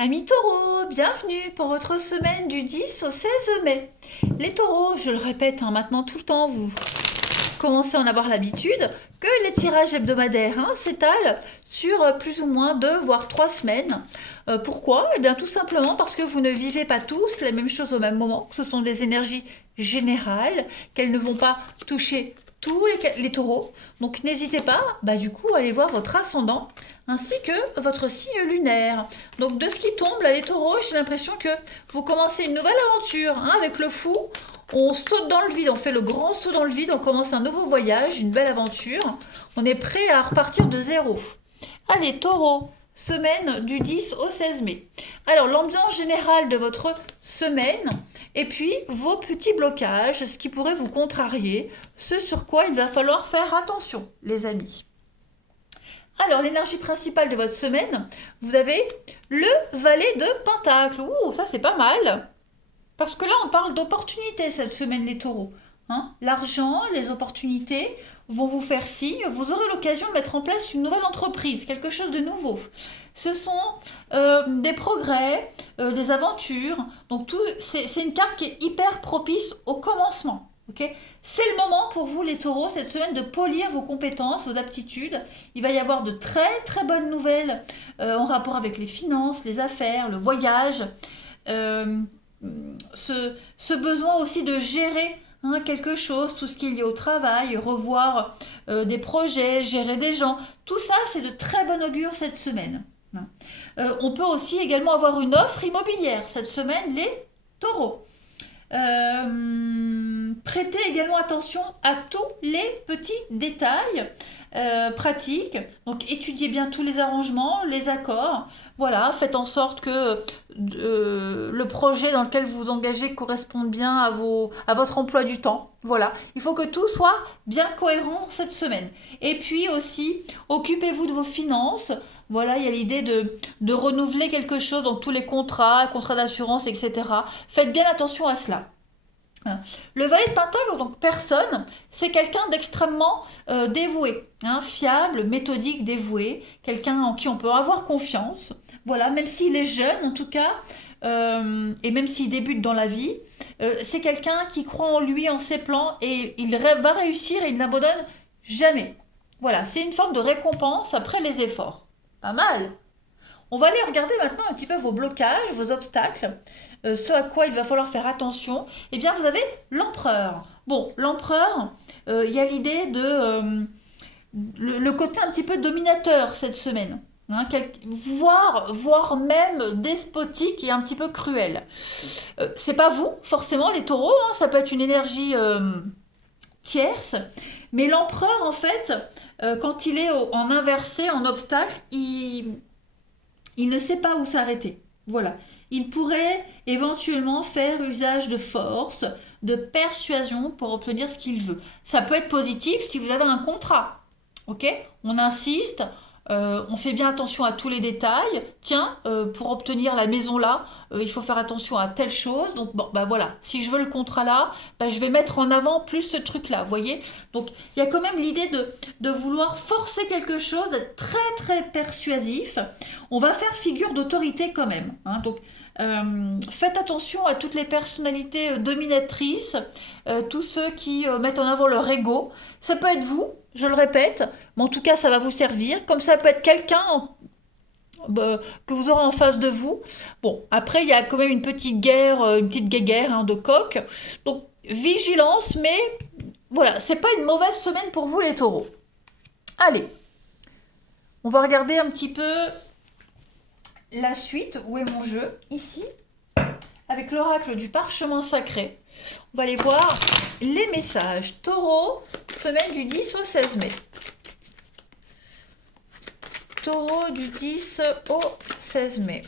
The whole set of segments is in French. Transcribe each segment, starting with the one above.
Amis taureaux, bienvenue pour votre semaine du 10 au 16 mai. Les taureaux, je le répète maintenant tout le temps, vous commencez à en avoir l'habitude, que les tirages hebdomadaires s'étalent sur plus ou moins 2 voire 3 semaines. Pourquoi? Eh bien tout simplement parce que vous ne vivez pas tous la même chose au même moment, que ce sont des énergies générales, qu'elles ne vont pas toucher tous les taureaux. Donc n'hésitez pas, du coup, à aller voir votre ascendant ainsi que votre signe lunaire. Donc de ce qui tombe, là les taureaux, j'ai l'impression que vous commencez une nouvelle aventure avec le fou. On saute dans le vide, on fait le grand saut dans le vide, on commence un nouveau voyage, une belle aventure. On est prêt à repartir de zéro. Allez, taureau, semaine du 10 au 16 mai. Alors, l'ambiance générale de votre semaine, et puis vos petits blocages, ce qui pourrait vous contrarier, ce sur quoi il va falloir faire attention, les amis. Alors, l'énergie principale de votre semaine, vous avez le valet de Pentacle. Ouh, ça c'est pas mal. Parce que là, on parle d'opportunités cette semaine, les taureaux. L'argent, les opportunités vont vous faire signe. Vous aurez l'occasion de mettre en place une nouvelle entreprise, quelque chose de nouveau. Ce sont des progrès, des aventures. Donc, c'est une carte qui est hyper propice au commencement. Okay, c'est le moment pour vous, les taureaux, cette semaine de polir vos compétences, vos aptitudes. Il va y avoir de très très bonnes nouvelles en rapport avec les finances, les affaires, le voyage. Euh, ce besoin aussi de gérer quelque chose, tout ce qui est lié au travail, revoir des projets, gérer des gens, tout ça c'est de très bon augure cette semaine. On peut aussi également avoir une offre immobilière cette semaine, les taureaux. Prêtez également attention à tous les petits détails pratiques. Donc étudiez bien tous les arrangements, les accords. Voilà, faites en sorte que le projet dans lequel vous vous engagez corresponde bien à votre emploi du temps. Voilà, il faut que tout soit bien cohérent cette semaine. Et puis aussi, occupez-vous de vos finances. Voilà, il y a l'idée de renouveler quelque chose dans tous les contrats d'assurance, etc. Faites bien attention à cela. Le valet de Pentacle, donc personne, c'est quelqu'un d'extrêmement dévoué, fiable, méthodique, dévoué, quelqu'un en qui on peut avoir confiance. Voilà, même s'il est jeune en tout cas, et même s'il débute dans la vie, c'est quelqu'un qui croit en lui, en ses plans, et il va réussir et il n'abandonne jamais. Voilà, c'est une forme de récompense après les efforts. Pas mal. On va aller regarder maintenant un petit peu vos blocages, vos obstacles, ce à quoi il va falloir faire attention. Eh bien, vous avez l'empereur. Bon, l'empereur, il y a l'idée de le côté un petit peu dominateur cette semaine. Voire même despotique et un petit peu cruel. C'est pas vous, forcément, les taureaux, ça peut être une énergie tierce, mais l'empereur, en fait, quand il est en inversé, en obstacle, il ne sait pas où s'arrêter. Voilà. Il pourrait éventuellement faire usage de force, de persuasion pour obtenir ce qu'il veut. Ça peut être positif si vous avez un contrat. Ok? On insiste, on fait bien attention à tous les détails. Tiens, pour obtenir la maison là, il faut faire attention à telle chose. Donc bon, voilà. Si je veux le contrat là, je vais mettre en avant plus ce truc là. Vous voyez? Donc il y a quand même l'idée de vouloir forcer quelque chose, d'être très très persuasif. On va faire figure d'autorité quand même. Donc faites attention à toutes les personnalités dominatrices, tous ceux qui mettent en avant leur ego. Ça peut être vous, je le répète, mais en tout cas ça va vous servir. Comme ça peut être quelqu'un que vous aurez en face de vous. Bon, après il y a quand même une petite guéguerre de coq. Donc vigilance, mais voilà, c'est pas une mauvaise semaine pour vous les taureaux. Allez, on va regarder un petit peu la suite. Où est mon jeu? Ici, avec l'oracle du parchemin sacré. On va aller voir les messages. Taureau, semaine du 10 au 16 mai. Taureau du 10 au 16 mai.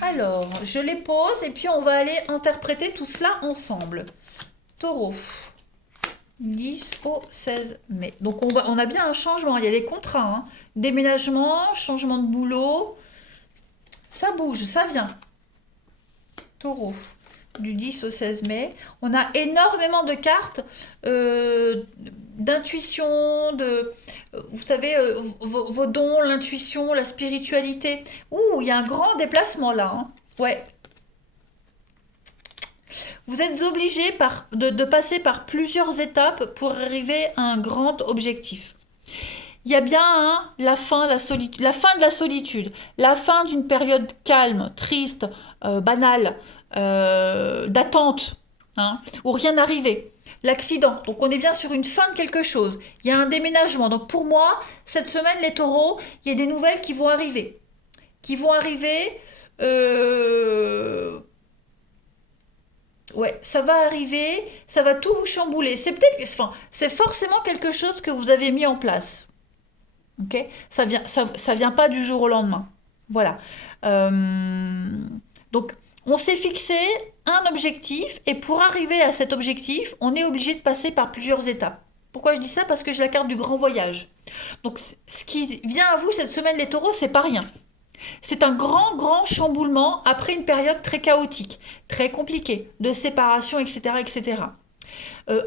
Alors, je les pose et puis on va aller interpréter tout cela ensemble. Taureau, 10 au 16 mai. Donc on a bien un changement, il y a les contrats. Déménagement, changement de boulot. Ça bouge, ça vient. Taureau, du 10 au 16 mai. On a énormément de cartes d'intuition, vous savez, vos dons, l'intuition, la spiritualité. Ouh, il y a un grand déplacement là, hein. Ouais. Vous êtes obligé de passer par plusieurs étapes pour arriver à un grand objectif. Il y a bien la fin de la solitude, la fin d'une période calme, triste, banale, d'attente, hein, où rien n'arrivait. L'accident, donc on est bien sur une fin de quelque chose. Il y a un déménagement. Donc pour moi, cette semaine, les taureaux, il y a des nouvelles qui vont arriver. Ouais, ça va arriver, ça va tout vous chambouler. C'est forcément quelque chose que vous avez mis en place. Ok, ça vient pas du jour au lendemain. Voilà. Donc, on s'est fixé un objectif et pour arriver à cet objectif, on est obligé de passer par plusieurs étapes. Pourquoi je dis ça? Parce que j'ai la carte du grand voyage. Donc, ce qui vient à vous cette semaine, les taureaux, c'est pas rien. C'est un grand, grand chamboulement après une période très chaotique, très compliquée, de séparation, etc., etc.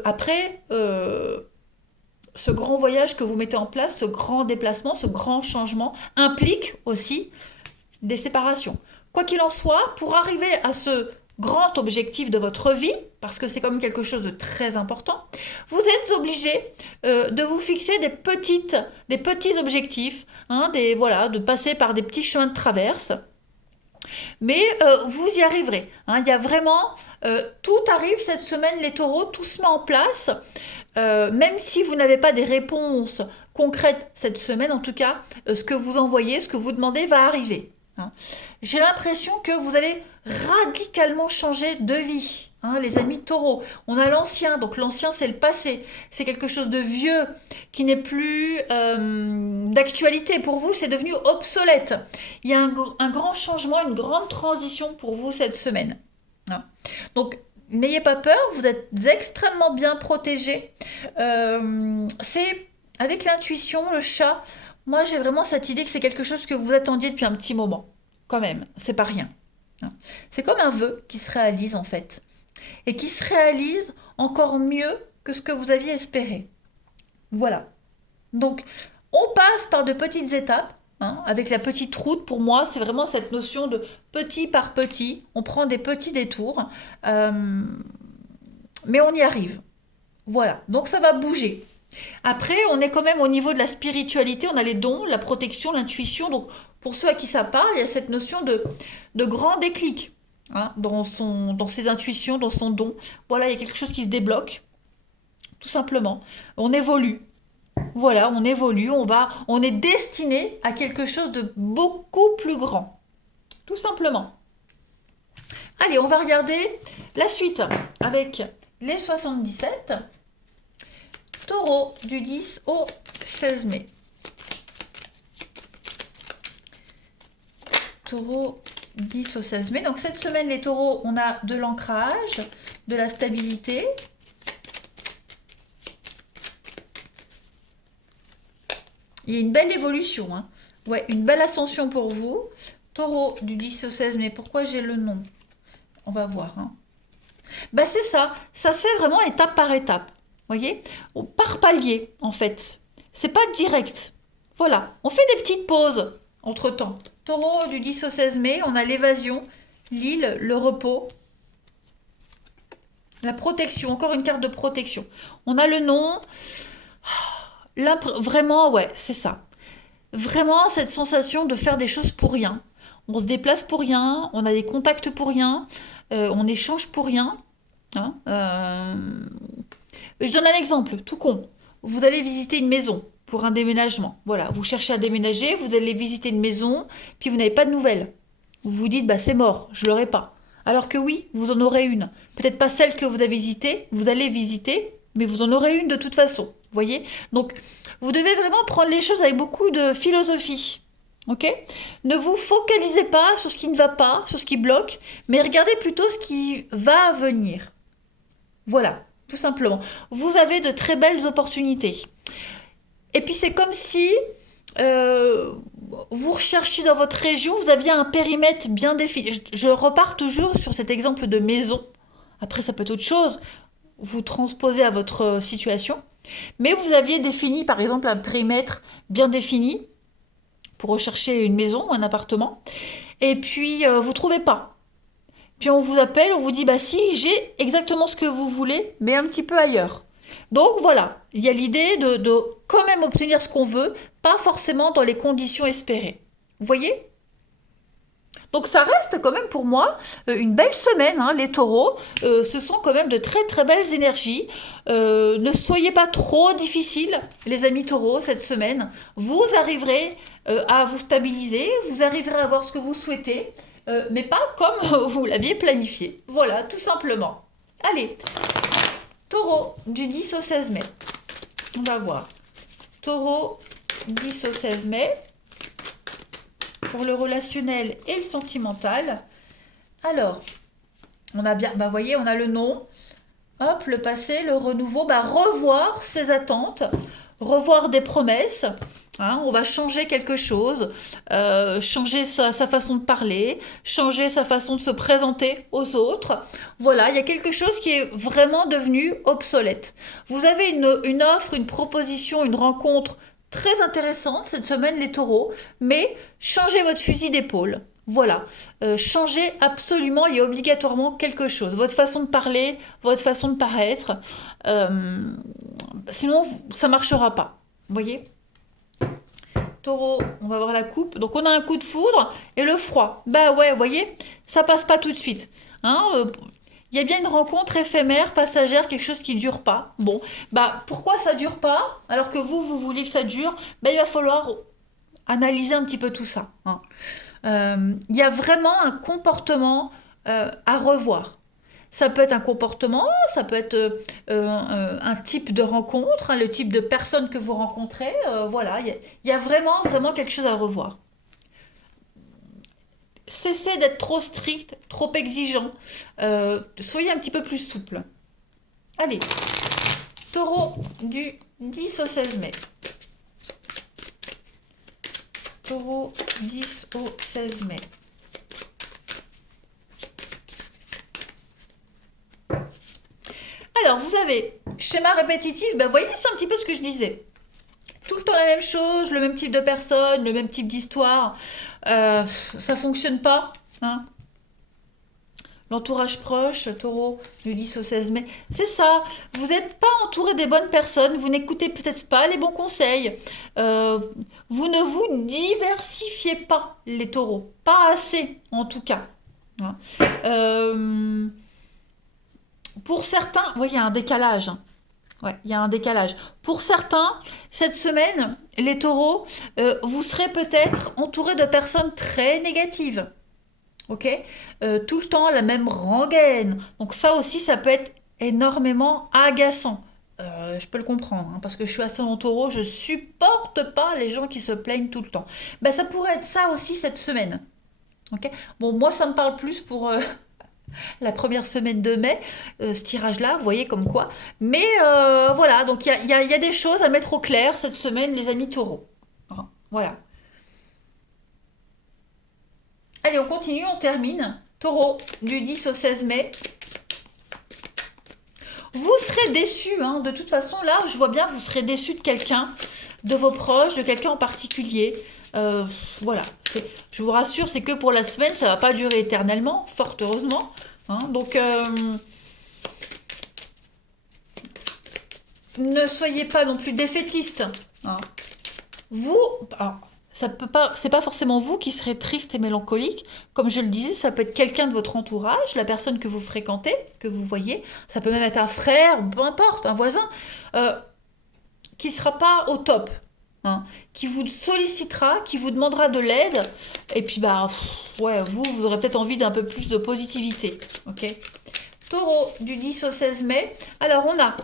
Après, ce grand voyage que vous mettez en place, ce grand déplacement, ce grand changement, implique aussi des séparations. Quoi qu'il en soit, pour arriver à ce grand objectif de votre vie, parce que c'est quand même quelque chose de très important, vous êtes obligé de vous fixer des petits objectifs, hein, de passer par des petits chemins de traverse. Mais vous y arriverez. Hein, il y a vraiment, tout arrive cette semaine, les taureaux, tout se met en place. Même si vous n'avez pas des réponses concrètes cette semaine, en tout cas, ce que vous envoyez, ce que vous demandez va arriver. Hein. J'ai l'impression que vous allez radicalement changer de vie, hein, les amis taureaux. On a l'ancien, donc l'ancien c'est le passé. C'est quelque chose de vieux qui n'est plus d'actualité pour vous, c'est devenu obsolète. Il y a un grand changement, une grande transition pour vous cette semaine. Hein. Donc, n'ayez pas peur, vous êtes extrêmement bien protégés. C'est avec l'intuition, le chat. Moi, j'ai vraiment cette idée que c'est quelque chose que vous attendiez depuis un petit moment. Quand même, c'est pas rien. C'est comme un vœu qui se réalise en fait. Et qui se réalise encore mieux que ce que vous aviez espéré. Voilà. Donc, on passe par de petites étapes. Hein, avec la petite route, pour moi, c'est vraiment cette notion de petit par petit. On prend des petits détours. Mais on y arrive. Voilà. Donc, ça va bouger. Après, on est quand même au niveau de la spiritualité, on a les dons, la protection, l'intuition. Donc, pour ceux à qui ça parle, il y a cette notion de grand déclic, hein, dans ses intuitions, dans son don. Voilà, il y a quelque chose qui se débloque, tout simplement. On évolue. Voilà, on évolue, on est destiné à quelque chose de beaucoup plus grand. Tout simplement. Allez, on va regarder la suite avec les 77. Taureau du 10 au 16 mai. Taureau 10 au 16 mai. Donc cette semaine, les taureaux, on a de l'ancrage, de la stabilité. Il y a une belle évolution. Hein. Ouais, une belle ascension pour vous. Taureau du 10 au 16 mai. Pourquoi j'ai le nom? On va voir. Hein. Bah c'est ça. Ça se fait vraiment étape par étape. Voyez, par palier, en fait. C'est pas direct. Voilà, on fait des petites pauses entre-temps. Taureau du 10 au 16 mai, on a l'évasion, l'île, le repos, la protection, encore une carte de protection. On a le nom, vraiment, ouais, c'est ça. Vraiment cette sensation de faire des choses pour rien. On se déplace pour rien, on a des contacts pour rien, on échange pour rien. Hein, je donne un exemple, tout con. Vous allez visiter une maison pour un déménagement. Voilà, vous cherchez à déménager, vous allez visiter une maison, puis vous n'avez pas de nouvelles. Vous vous dites, bah c'est mort, je l'aurai pas. Alors que oui, vous en aurez une. Peut-être pas celle que vous avez visitée, vous allez visiter, mais vous en aurez une de toute façon. Vous voyez? Donc, vous devez vraiment prendre les choses avec beaucoup de philosophie. Ok? Ne vous focalisez pas sur ce qui ne va pas, sur ce qui bloque, mais regardez plutôt ce qui va venir. Voilà. Tout simplement. Vous avez de très belles opportunités. Et puis c'est comme si vous recherchiez dans votre région, vous aviez un périmètre bien défini. Je repars toujours sur cet exemple de maison. Après, ça peut être autre chose. Vous transposez à votre situation. Mais vous aviez défini, par exemple, un périmètre bien défini pour rechercher une maison ou un appartement, et puis vous ne trouvez pas. Puis on vous appelle, on vous dit, bah si, j'ai exactement ce que vous voulez, mais un petit peu ailleurs. Donc voilà, il y a l'idée de quand même obtenir ce qu'on veut, pas forcément dans les conditions espérées. Vous voyez? Donc ça reste quand même pour moi une belle semaine, hein, les taureaux. Ce sont quand même de très très belles énergies. Ne soyez pas trop difficiles, les amis taureaux, cette semaine. Vous arriverez à vous stabiliser, vous arriverez à avoir ce que vous souhaitez, mais pas comme vous l'aviez planifié. Voilà, tout simplement. Allez, taureau du 10 au 16 mai. On va voir. Taureau 10 au 16 mai. Pour le relationnel et le sentimental. Alors, on a bien, bah voyez, on a le nom, hop, le passé, le renouveau, bah revoir ses attentes, revoir des promesses, hein, on va changer quelque chose, changer sa façon de parler, changer sa façon de se présenter aux autres. Voilà, il y a quelque chose qui est vraiment devenu obsolète. Vous avez une offre, une proposition, une rencontre très intéressante cette semaine, les taureaux, mais changez votre fusil d'épaule. Voilà, changez absolument et obligatoirement quelque chose. Votre façon de parler, votre façon de paraître. Sinon, ça ne marchera pas. Vous voyez? Taureau, on va voir la coupe. Donc on a un coup de foudre et le froid. Bah ouais, vous voyez, ça passe pas tout de suite. Hein, il y a bien une rencontre éphémère, passagère, quelque chose qui dure pas. Bon, bah pourquoi ça dure pas alors que vous voulez que ça dure? Bah il va falloir analyser un petit peu tout ça. Hein. Il y a vraiment un comportement à revoir. Ça peut être un comportement, ça peut être un type de rencontre, hein, le type de personne que vous rencontrez. Voilà, il y a vraiment, vraiment quelque chose à revoir. Cessez d'être trop strict, trop exigeant. Soyez un petit peu plus souple. Allez, taureau du 10 au 16 mai. Taureau 10 au 16 mai. Alors, vous avez schéma répétitif, ben, vous voyez, c'est un petit peu ce que je disais. Tout le temps la même chose, le même type de personne, le même type d'histoire. Ça fonctionne pas. Hein. L'entourage proche, taureau, du 10 au 16 mai. C'est ça, vous n'êtes pas entouré des bonnes personnes, vous n'écoutez peut-être pas les bons conseils. Vous ne vous diversifiez pas, les taureaux. Pas assez, en tout cas. Hein. Pour certains, vous voyez, il y a un décalage. Ouais, il y a un décalage. Pour certains, cette semaine, les taureaux, vous serez peut-être entouré de personnes très négatives. Ok. Tout le temps la même rengaine. Donc ça aussi, ça peut être énormément agaçant. Je peux le comprendre, hein, parce que je suis ascendant taureau, je supporte pas les gens qui se plaignent tout le temps. Ben, ça pourrait être ça aussi cette semaine. Ok. Bon, moi, ça me parle plus pour la première semaine de mai, ce tirage-là, vous voyez comme quoi. Mais voilà, donc il y a des choses à mettre au clair cette semaine, les amis taureaux. Voilà. Allez, on continue, on termine. Taureau, du 10 au 16 mai. Vous serez déçus, hein. De toute façon, là, je vois bien, vous serez déçus de quelqu'un, de vos proches, de quelqu'un en particulier. Voilà. Je vous rassure, c'est que pour la semaine, ça ne va pas durer éternellement, fort heureusement. Hein. Donc, ne soyez pas non plus défaitistes. Hein. Vous, alors, ça peut pas, c'est pas forcément vous qui serez triste et mélancolique. Comme je le disais, ça peut être quelqu'un de votre entourage, la personne que vous fréquentez, que vous voyez. Ça peut même être un frère, peu importe, un voisin, qui sera pas au top. Hein, qui vous sollicitera, qui vous demandera de l'aide, et puis bah ouais, vous aurez peut-être envie d'un peu plus de positivité. Ok. Taureau du 10 au 16 mai. Alors on a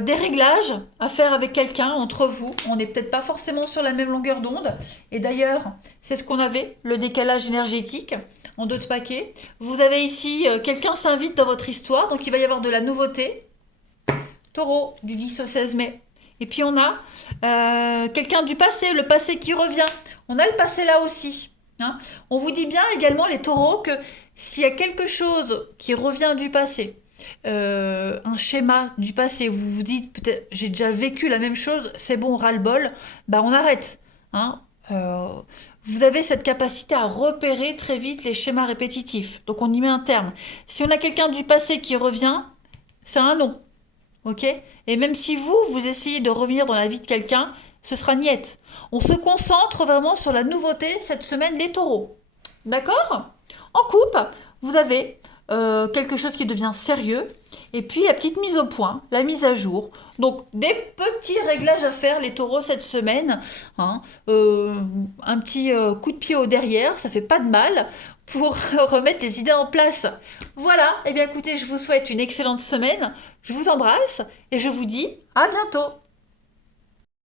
des réglages à faire avec quelqu'un entre vous. On n'est peut-être pas forcément sur la même longueur d'onde. Et d'ailleurs, c'est ce qu'on avait, le décalage énergétique en d'autres paquets. Vous avez ici, quelqu'un s'invite dans votre histoire, donc il va y avoir de la nouveauté. Taureau du 10 au 16 mai. Et puis on a quelqu'un du passé, le passé qui revient. On a le passé là aussi. On vous dit bien également, les taureaux, que s'il y a quelque chose qui revient du passé, un schéma du passé, vous vous dites peut-être j'ai déjà vécu la même chose, c'est bon, ras-le-bol, bah on arrête. Hein. Vous avez cette capacité à repérer très vite les schémas répétitifs. Donc on y met un terme. Si on a quelqu'un du passé qui revient, c'est un non. Ok. Et même si vous essayez de revenir dans la vie de quelqu'un, ce sera niette. On se concentre vraiment sur la nouveauté cette semaine, les taureaux. D'accord? En couple, vous avez quelque chose qui devient sérieux. Et puis la petite mise au point, la mise à jour. Donc des petits réglages à faire les taureaux cette semaine. Hein. Un petit coup de pied au derrière, ça fait pas de mal pour remettre les idées en place. Voilà, et bien écoutez, je vous souhaite une excellente semaine. Je vous embrasse et je vous dis à bientôt.